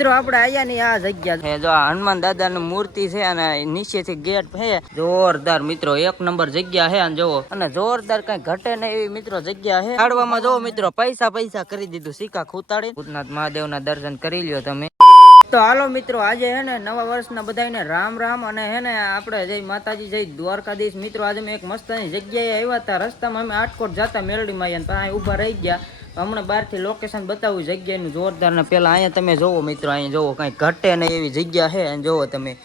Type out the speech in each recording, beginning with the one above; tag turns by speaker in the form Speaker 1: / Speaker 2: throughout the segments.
Speaker 1: મિત્રો, આપણે આયા ની આ જગ્યા જો આ હનુમાન દાદાની મૂર્તિ છે અને નીચેથી ગેટ છે. જોરદાર મિત્રો, એક નંબર જગ્યા છે અને જોવો. અને જોરદાર કઈ ઘટે નહીં એવી મિત્રો જગ્યા છે. કાઢવામાં જોવો મિત્રો, પૈસા પૈસા કરી દીધું સિક્કા ખૂતાડી ભૂતનાથ મહાદેવના દર્શન કરી લ્યો તમે. તો હાલો મિત્રો, આજે હે ને નવા વર્ષના બધાને રામ રામ અને હે ને આપણે જય માતાજી, જય દ્વારકાધીશ. મિત્રો, આજે મેં એક મસ્ત જગ્યાએ આવ્યા હતા. રસ્તામાં અમે આટકોટ જતા મેલડીમાં માં ઊભા રહી ગયા. હમણાં બહારથી લોકેશન બતાવ્યું જગ્યાનું જોરદાર ને પેલા અહીંયા તમે જોવો મિત્રો, અહીંયા જોવો, કાંઈ ઘટે ને એવી જગ્યા છે અને જોવો તમે.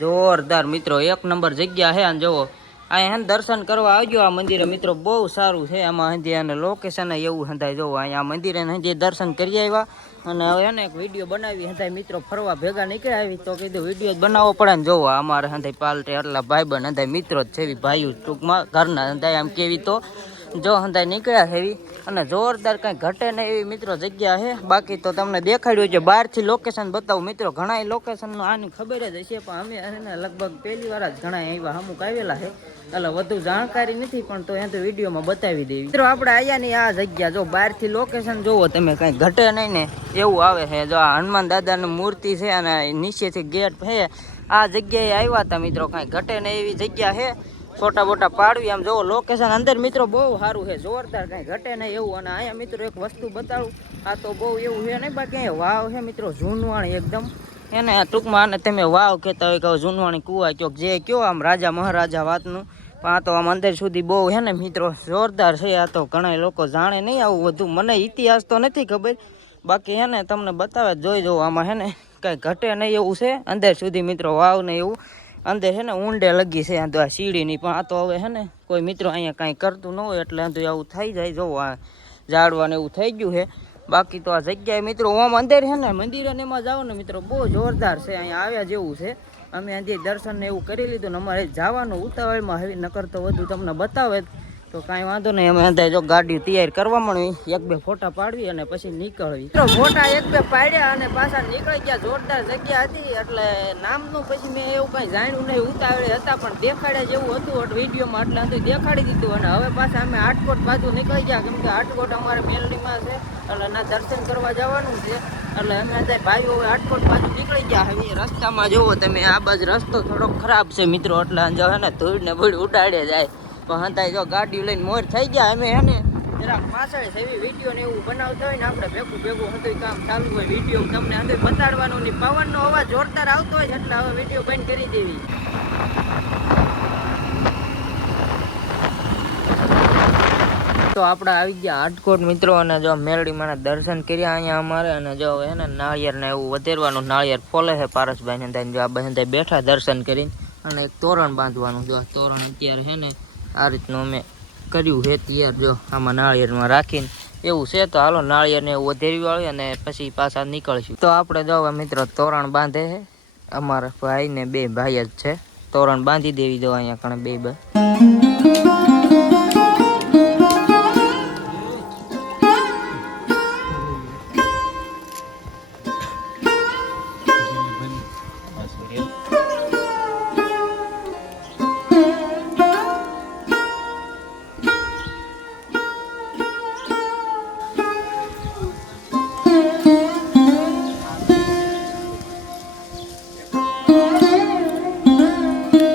Speaker 1: જોરદાર મિત્રો, એક નંબર જગ્યા છે અને જોવો. અહીંયા દર્શન કરવા આવજો, આ મંદિરે મિત્રો બહુ સારું છે, આમાં હજી અને લોકેશન એવું હંધાય, જોવો, અહીંયા મંદિરે હજી દર્શન કરી આવ્યા, અને હવે એને એક વીડિયો બનાવી હંધાય, મિત્રો ફરવા ભેગા નીકળ્યા આવી, તો કીધું વીડિયો જ બનાવવો પડે ને જોવો, અમારે હંધાય પાલટે ભાઈ ભાઈબંધ હંધાય મિત્રો જ છે ભાઈઓ ટૂંકમાં ઘરના હંધાય આમ કેવી તો. જો હંધાઈ નીકળ્યા છે એવી. અને જોરદાર કાંઈ ઘટે નહીં એવી મિત્રો જગ્યા છે. બાકી તો તમને દેખાડ્યું છે, બહારથી લોકેશન બતાવું. મિત્રો ઘણા લોકેશનનું આની ખબર જ હશે, પણ અમે એને લગભગ પહેલી વાર જ ઘણા એવા અમુક આવેલા છે. એટલે વધુ જાણકારી નથી, પણ તો એ તો વિડીયોમાં બતાવી દેવી. મિત્રો, આપણે અહીંયાની આ જગ્યા, જો બહારથી લોકેશન જોવો, તમે કાંઈ ઘટે નહીં ને એવું આવે છે. જો આ હનુમાન દાદાની મૂર્તિ છે અને નીચેથી ગેટ છે. આ જગ્યાએ આવ્યા હતા મિત્રો, કાંઈ ઘટે નહીં એવી જગ્યા છે. ફોટા બોટા પાડવી. આમ જોવો લોકેશન અંદર મિત્રો બહુ સારું છે. જોરદાર કાંઈ ઘટે નહીં એવું. અને અહીંયા મિત્રો એક વસ્તુ બતાવું. આ તો બહુ એવું છે નહીં, બાકી અહીંયા વાવ છે મિત્રો, જૂનવાણી એકદમ. એને ટૂંકમાં અને તમે વાવ કહેતા હોય કે જૂનવાણી કુવા કયો જે કયો, આમ રાજા મહારાજા વાતનું. પણ આ તો આમ અંદર સુધી બહુ છે ને મિત્રો, જોરદાર છે. આ તો ઘણા લોકો જાણે નહીં આવું બધું. મને ઇતિહાસ તો નથી ખબર. બાકી હે તમને બતાવે, જોઈ જવું, આમાં હે ને કાંઈ ઘટે નહીં એવું છે. અંદર સુધી મિત્રો વાવ ને એવું. અંદર છે ને ઊંડે લગી છે તો આ સીડીની પણ આ તો હવે છે ને કોઈ મિત્રો અહીંયા કાંઈ કરતું ન હોય એટલે તો આવું થઈ જાય, જો આ ઝાડવા ને એવું થઈ ગયું છે બાકી તો આ જગ્યાએ મિત્રો ઓમ અંદર છે ને મંદિર અને એમાં જાઓ ને મિત્રો, બહુ જોરદાર છે, અહીંયા આવ્યા જેવું છે અમે આજે દર્શન ને એવું કરી લીધું ને અમારે જવાનું ઉતાવળમાં હવે નકર તો વધુ તમને બતાવે. તો કાંઈ વાંધો નહીં, અમે અંદર જો ગાડી તૈયાર કરવા માંડવી એક બે ફોટા પાડવી અને પછી નીકળવી. ફોટા એક બે પાડ્યા અને પાછા નીકળી ગયા, જોરદાર જગ્યા હતી, એટલે નામનું પછી મેં એવું કાંઈ જાણ્યું નહીં, ઉતાવળે હતા, પણ દેખાડ્યા જેવું હતું એટલે વિડીયોમાં એટલે હતું દેખાડી દીધું અને હવે પાછા અમે આટકોટ બાજુ નીકળી ગયા, કેમ કે આટકોટ અમારે મેલડીમાં છે, એટલે ના દર્શન કરવા જવાનું છે, એટલે અમે અત્યારે ભાઈઓ હવે આટકોટ બાજુ નીકળી ગયા, હવે રસ્તામાં જુઓ તમે, આ બાજુ રસ્તો થોડોક ખરાબ છે મિત્રો, એટલે જો હે ને ધૂળ ને ભૂળ ઉડાડે જાય. પણ હંતાય જો ગાડી લઈને મોર થઈ ગયા અમે હે જરાક પાછળ એવી વીડિયો ને એવું બનાવતા હોય ને આપણે ભેગું ભેગું હતું કામ ચાલુ હોય. વીડિયો તમને અંદર બતાડવાનું ને પવનનો અવાજ જોરદાર આવતો હોય એટલે હવે વીડિયો બંધ કરી દેવી. તો આપણે આવી ગયા હાટકોટ મિત્રો અને જો મેરડીમાં દર્શન કર્યા અહીંયા અમારે અને જો એને ને નાળિયેર ને એવું વધેરવાનું નાળિયેર ફોલે છે પારસભાઈ ને જો આ બધા બેઠા દર્શન કરીને અને એક તોરણ બાંધવાનું. જો આ તોરણ અત્યારે છે ને આ રીતનું અમે કર્યું છે તૈયાર, જો આમાં નાળિયેરમાં રાખીને. એવું છે તો હાલો નાળિયેરને એવું વધેરી વાળી અને પછી પાછા નીકળશું. તો આપણે જો મિત્રો તોરણ બાંધે છે. અમારા ભાઈ ને બે ભાઈ જ છે. તોરણ બાંધી દેવી દો અહીંયા કણે બે બે.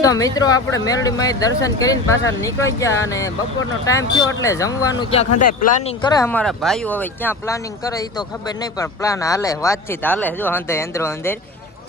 Speaker 1: તો મિત્રો આપણે મેરડીમાં દર્શન કરીને પાછા નીકળી ગયા અને બપોરનો ટાઈમ થયો એટલે જમવાનું ક્યાં ખંધાય? પ્લાનિંગ કરે અમારા ભાઈઓ હવે ક્યાં પ્લાનિંગ કરે એ તો ખબર નહીં, પણ પ્લાન હાલે, વાતચીત હાલે, જો હંધાય અંદરો અંદર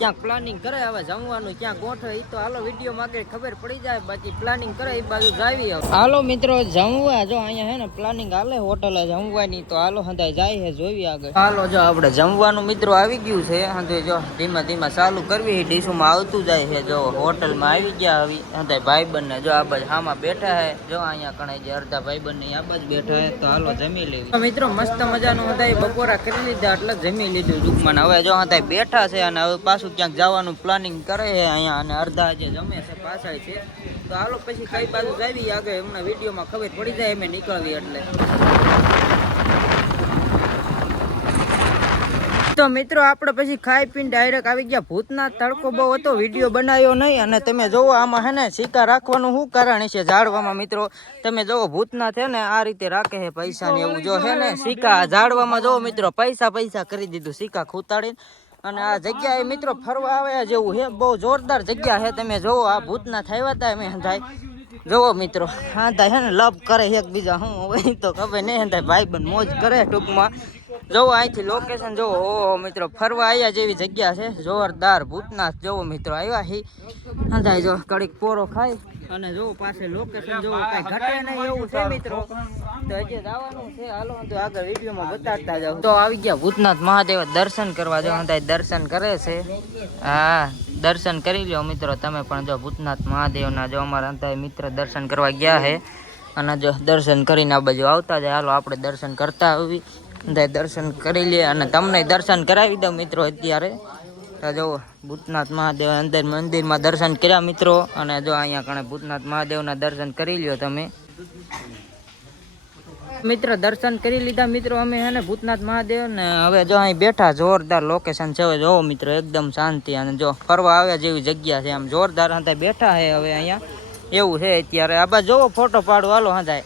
Speaker 1: ક્યાંક પ્લાનિંગ કરે હવે જમવાનું ક્યાં ગોઠવે એ તો હાલો વીડિયો આગળ ખબર પડી જાય બાકી પ્લાનિંગ કરે એ બાજુ જાવી હાલો મિત્રો જમવા જો અહીંયા હે ને પ્લાનિંગ હાલે હોટલે જમવાની તો હાલો હંધાય જાય હે જોવી આગળ. હાલો જો આપણે જમવાનું મિત્રો આવી ગયું છે હંધાય જો ધીમા ધીમા ચાલુ કરવી ડીશોમાં આવતું જાય છે જો હોટલમાં આવી ગયા આવી હંધાય ભાઈ બંને જો આ બાજુ હામાં બેઠા હે જો અહીંયા કણાઈ જે અડધા ભાઈ બંને આ બાજુ બેઠા હે તો હાલો જમી લેવી. મિત્રો મસ્ત મજાનું હંધાય બપોરા કરી લીધા એટલે જમી લીધું ટૂંકમાં હવે જો હંધાય બેઠા છે અને હવે પાછું ક્યાંક જવાનું પ્લાનિંગ કરે છે અહીંયા અને અડધા જે જમે છે, પાછળ છે. તો હાલો પછી કઈ બાજુ જાવી આગળ? એમના વિડીયોમાં ખબર પડી જાય એમ નીકળવી એટલે. તો મિત્રો, આપણે પછી ખાઈ પીને ડાયરેક્ટ આવી ગયા. ભૂતના તડકો બહુ હતો વીડિયો બનાવ્યો નહીં. અને તમે જોવો, આમાં હે ને સિક્કા રાખવાનું શું કારણ છે ઝાડવામાં મિત્રો? તમે જોવો ભૂતના છે ને આ રીતે રાખે છે પૈસા ને એવું. જો હે ને સિક્કા ઝાડવામાં જોવો મિત્રો પૈસા પૈસા કરી દીધું, સિક્કા ખૂતાડીને અને આ જગ્યા એ મિત્રો ફરવા આવે જેવું હે, બહુ જોરદાર જગ્યા છે તમે જોવો, આ ભૂતના થયા હતા એમ હંધાય જોવો મિત્રો હા છે ને લપ કરે એકબીજા. હું હવે તો ખબર નહીં હંધાય ભાઈ બંધ મોજ કરે ટૂંકમાં. જોવો અહીંથી લોકેશન જોવો ઓહો, મિત્રો, ફરવા આવ્યા જેવી જગ્યા છે. જોરદાર ભૂતનાથ જોવો મિત્રો આવ્યા હી. હંધાય જો, કડીક પોરો ખાય અને જોવો પાસે લોકેશન જોવો કઈ ઘટે નહીં એવું છે, મિત્રો. આવી ગયા ભૂતનાથ મહાદેવ, દર્શન કરવા જો હંધાય દર્શન કરે છે. હા, દર્શન કરી લ્યો, મિત્રો, તમે પણ જો, ભૂતનાથ મહાદેવના જો, અમારા અંતાય મિત્ર દર્શન કરવા ગયા છે. અને જો, દર્શન કરીને આ બાજુ આવતા જાય. હાલો, આપણે દર્શન કરતા આવી દર્શન કરી લે અને તમને દર્શન કરાવી દઉં મિત્રો અત્યારે. તો જો ભૂતનાથ મહાદેવ અંદર મંદિરમાં દર્શન કર્યા મિત્રો અને જો અહીંયા કણે ભૂતનાથ મહાદેવના દર્શન કરી લ્યો તમે. મિત્ર દર્શન કરી લીધા મિત્રો અમે હે ને ભૂતનાથ મહાદેવ ને હવે જો અહીં બેઠા જોરદાર લોકેશન છે. હવે જોવો મિત્રો એકદમ શાંતિ અને જો ફરવા આવ્યા જેવી જગ્યા છે. આમ જોરદાર હાથે બેઠા છે હવે અહીંયા. એવું છે અત્યારે. આ બાજુ જોવો ફોટો પાડો. હાલો હંધાય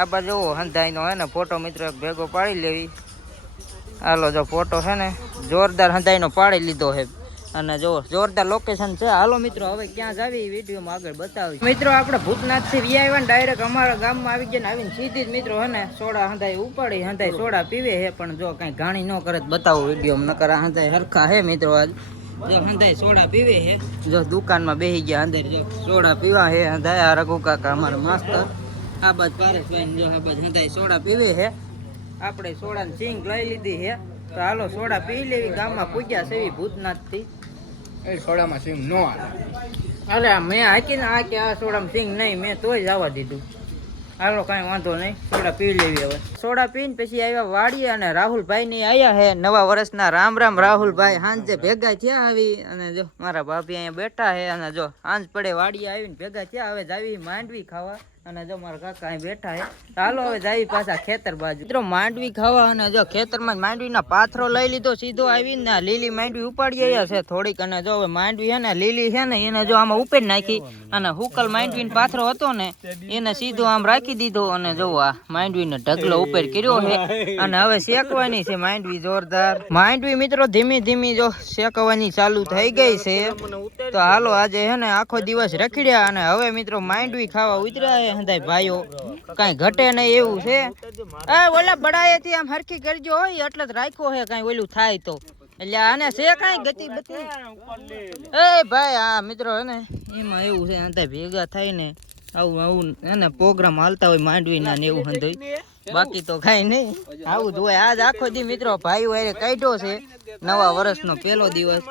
Speaker 1: આ બાજુ જોવો હંધાઈનો હે ને ફોટો મિત્રો ભેગો પાડી લેવી. હાલો, જો ફોટો છે ને જોરદાર હંધાઈનો પાડી લીધો છે અને જો જોરદાર લોકેશન છે. હાલો મિત્રો, હવે ક્યાં જાવી વિડીયોમાં આગળ બતાવી મિત્રો, આપણે ભૂતનાથથી વી આવ્યા ને ડાયરેક્ટ અમારા ગામમાં આવી ગયા ને આવીને સીધી જ મિત્રો હે ને સોડા હંધાઈ ઉપાડી, હંધાઈ સોડા પીવે છે પણ જો કઈ ઘાણી ન કરે તો બતાવો વીડિયો નકર આ હંધાઈ હરખા હે મિત્રો આજ. જો હંધાઈ સોડા પીવે છે જો દુકાનમાં બેસી ગયા અંદર, જો સોડા પીવા હે હંધાઈ. આ રઘુ કાકા અમારા માસ્તર. આ બાજ પારસભાઈ જો આ બાજ હંધાઈ સોડા પીવે છે. આપણે સોડાની સિંગ લઈ લીધી છે. તો હાલો સોડા પી લેવી ગામમાં પૂજ્યા છે એવી ભૂતનાથથી
Speaker 2: એ સોડામાં સિંગ નો આવે.
Speaker 1: અરે મેં હાકીને આ કે આ સોડામાં સિંગ નહીં મેં તોય જવા દીધું. હાલો કાંઈ વાંધો નહીં સોડા પી લેવી હવે. સોડા પીને પછી આવ્યા વાડીએ અને રાહુલભાઈ ની આવ્યા હે નવા વર્ષના રામ રામ રાહુલભાઈ સાંજે ભેગા થયા આવી અને જો મારા ભાભી અહીંયા બેઠા હે અને જો સાંજ પડે વાડીએ આવીને ભેગા થયા હવે જાવી માંડવી ખાવા. અને જો મારા કાકા અહીં બેઠા હે હાલો હવે જાવી પાછા ખેતર બાજુ. મિત્રો, માંડવી ખાવા અને જો માંડવી માંડવીના પાથરો લઈ લીધો, સીધો આવીને ને લીલી માંડવી ઉપાડી આવ્યા છે થોડીક. અને જો હવે માંડવી છે ને લીલી છે ને, એને જો આમાં ઉપેર નાખી અને હુકલ માંડવી પાથરો હતો ને, એને સીધો આમ રાખી દીધો અને જો આ માંડવીનો ઢગલો ઉપર કર્યો છે. અને હવે શેકવાની છે માંડવી જોરદાર. માંડવી મિત્રો, ધીમી ધીમી જો શેકવાની ચાલુ થઈ ગઈ છે. તો હાલો આજે હે ને, આખો દિવસ રખડ્યા અને હવે મિત્રો, માંડવી ખાવા ઉતર્યા હે હંધાય ભાઈઓ. કાંઈ ઘટે નહીં એવું છે. એ ઓલા બડાએથી આમ હરખી કરજો હોય એટલે જ રાખ્યો હે કાંઈ ઓલું થાય તો. એટલે આને છે કાંઈ ગતિ બતી એ ભાઈ આ મિત્રો હે ને એમાં એવું છે હંધાય ભેગા થાય ને આવું આવું એને પ્રોગ્રામ હાલતા હોય, માંડવીના ને એવું હંધાય બાકી તો કાંઈ નહીં. આવું જ હોય આજ આખો દી મિત્રો ભાઈ વારે કાઢ્યો છે. નવા વર્ષનો પહેલો દિવસ.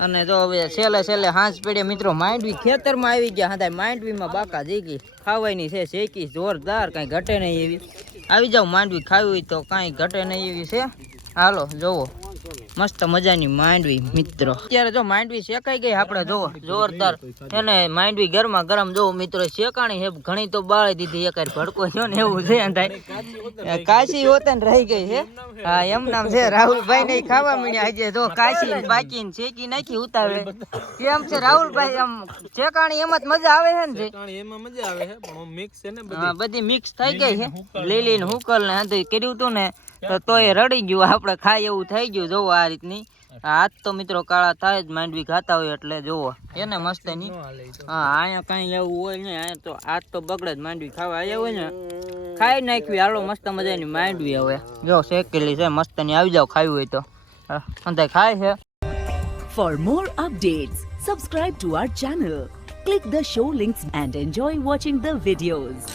Speaker 1: અને જો હવે છેલ્લે છેલ્લે હાંસ પેડે મિત્રો માંડવી ખેતરમાં આવી ગયા. હતા માંડવીમાં બાકા જીગી ખાવાની છે. શેકી જોરદાર, કાંઈ ઘટે નહીં એવી. આવી જાવ માંડવી ખાવી હોય તો કાંઈ ઘટે નહીં એવી છે. હાલો, જોવો. મસ્ત મજાની માંડવી મિત્રો. અત્યારે જો માંડવી શેકાઈ ગઈ આપણે જોવો જોરદાર. એને માંડવી ગરમા ગરમ જોવો મિત્રો શેકાણી હે ઘણી તો બાળી દીધી એક ભડકો જો ને એવું છે થાય. કાશી હોતન રહી ગઈ છે. હા એમ નામ છે. રાહુલભાઈ ને ખાવા મળ્યા આજે જો કાશી બાકી શેકી નાખી ઉતાવે કેમ છે રાહુલભાઈ આમ શેકાણી એમ જ મજા આવે છે ને
Speaker 2: એમાં મજા આવે છે પણ મિક્સ છે ને
Speaker 1: હા બધી. મિક્સ થઈ ગઈ છે. લીલી ને હુકલ ને કર્યું તું ને તો તોય રડી ગયું. આપણે ખાય એવું થઈ ગયું. જોવો આ રીતની. હાથ તો મિત્રો કાળા થાય જ માંડવી ખાતા હોય એટલે જોવો. એને મસ્તની હા અહીંયા કઈ એવું હોય નહીં અહીંયા તો હાથ તો બગડે જ માંડવી ખાવા. આવ્યા હોય ને ખાઈ નાખવી. હાલો મસ્ત મજાની માંડવી હવે. જો શેકેલી છે મસ્તની આવી જાવ ખાવી હોય તો. અંતે ખાય છે.
Speaker 3: For more updates, subscribe to our channel, click the show links and enjoy watching the videos.